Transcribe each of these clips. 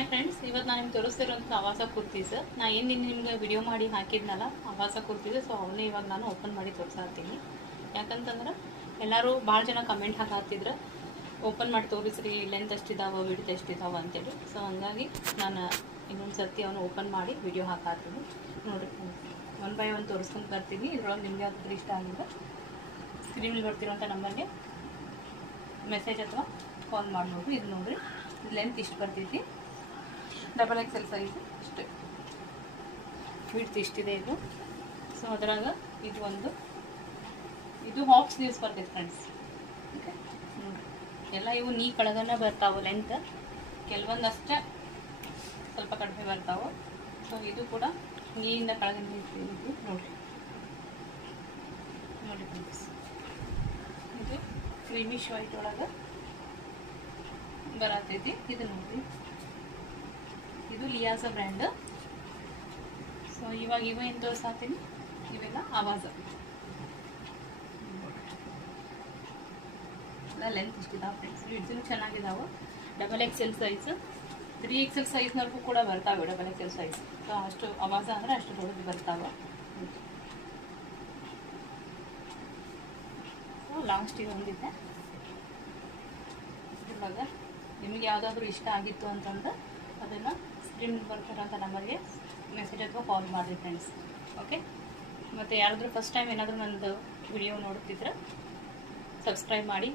Hi friends, ಇವತ್ತು ನಾನು ನಿಮ್ಗೆ ತೋರಿಸ್ತಿರೋಂಥ ಆವಾಸ ಕುರ್ತೀಸ್. ನಾನು ಏನು ನಿಮ್ಗೆ ವಿಡಿಯೋ ಮಾಡಿ ಹಾಕಿದ್ನಲ್ಲ ಆವಾಸ ಕುರ್ತೀಸ್, ಸೊ ಅವನ್ನೇ ಇವಾಗ ನಾನು ಓಪನ್ ಮಾಡಿ ತೋರಿಸ್ತೀನಿ. ಯಾಕಂತಂದ್ರೆ ಎಲ್ಲರೂ ಭಾಳ ಜನ ಕಮೆಂಟ್ ಹಾಕಿದ್ರು, ಓಪನ್ ಮಾಡಿ ತೋರಿಸ್ರಿ, ಲೆಂತ್ ಎಷ್ಟಿದಾವೆ, ವಿಡ್ತ್ ಎಷ್ಟಿದಾವೆ ಅಂತೇಳಿ. ಸೊ ಹಂಗಾಗಿ ನಾನು ಇನ್ನೊಂದು ಸರ್ತಿ ಅವನು ಓಪನ್ ಮಾಡಿ ವಿಡಿಯೋ ಹಾಕಾತೀನಿ. ನೋಡಿರಿ, 1 by 1 ತೋರಿಸ್ಕೊಂಡು ಬರ್ತೀನಿ. ಇದ್ರೊಳಗೆ ನಿಮಗೆ ಯಾವ್ದು ಇಷ್ಟ ಆಗಿದೆ ಸ್ಕ್ರೀನಲ್ಲಿ ಬರ್ತಿರೋಂಥ ನಂಬರ್ಗೆ ಮೆಸೇಜ್ ಅಥವಾ ಕಾಲ್ ಮಾಡ್ಬೋದು. ಇದು ನೋಡಿರಿ, ಲೆಂತ್ ಇಷ್ಟು ಬರ್ತೈತಿ, XXL ಸೈಜ್ ಇಷ್ಟು, ವಿಡ್ತ್ ಇಷ್ಟಿದೆ ಇದು. ಸೊ ಅದರಾಗ ಇದು ಹಾಫ್ ಸ್ಲೀವ್ಸ್ ಬರ್ತೈತೆ ಫ್ರೆಂಡ್ಸ್. ಓಕೆ, ಎಲ್ಲ ಇವು ನೀ ಕೆಳಗನ ಬರ್ತಾವೆ ಲೆಂತ್, ಕೆಲವೊಂದಷ್ಟೇ ಸ್ವಲ್ಪ ಕಡಿಮೆ ಬರ್ತಾವೆ. ಸೊ ಇದು ಕೂಡ ನೀರಿಂದ ಕೆಳಗನ ನೋಡಿರಿ ಫ್ರೆಂಡ್ಸ್. ಇದು ಕ್ರೀಮಿಶ್ ವೈಟ್ ಒಳಗೆ ಬರತೈತಿ. ಇದು ನೋಡಿರಿ, ಇದು ಲಿಯಾಸ ಬ್ರ್ಯಾಂಡ್. ಸೊ ಇವಾಗ ಏನು ತೋರಿಸ್ತೀನಿ, ಇವೆಲ್ಲ ಆವಾಜ ಎಲ್ಲ ಲೆಂತ್ ಇಷ್ಟಿದಾವೆ ಫ್ರೆಂಡ್ಸ್. ವಿಡ್ಸು ಚೆನ್ನಾಗಿದ್ದಾವೆ. XXL ಸೈಜ್, 3XL ಸೈಜ್ನವರೆಗೂ ಕೂಡ ಬರ್ತಾವೆ. XXL size. ಸೊ ಅಷ್ಟು ಆವಾಜ ಅಂದರೆ ಅಷ್ಟು ದೊಡ್ಡದು ಬರ್ತಾವೆ. ಸೊ ಲಾಸ್ಟಿಗೆ ಒಂದಿದೆ. ಇವಾಗ ನಿಮಗೆ ಯಾವುದಾದ್ರೂ ಇಷ್ಟ ಆಗಿತ್ತು ಅಂತಂದ್ರೆ ಅದನ್ನು ಸ್ಕ್ರೀನ್ ಬರ್ತಿರೋಂಥ ನಂಬರ್ಗೆ ಮೆಸೇಜ್ ಅಥವಾ ಕಾಲ್ ಮಾಡಿರಿ ಫ್ರೆಂಡ್ಸ್. ಓಕೆ, ಮತ್ತು ಯಾರಾದರೂ ಫಸ್ಟ್ ಟೈಮ್ ಏನಾದರೂ ನನ್ನದು ವಿಡಿಯೋ ನೋಡುತ್ತಿದ್ರೆ ಸಬ್ಸ್ಕ್ರೈಬ್ ಮಾಡಿ,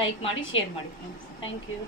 ಲೈಕ್ ಮಾಡಿ, ಶೇರ್ ಮಾಡಿ ಫ್ರೆಂಡ್ಸ್. Thank you.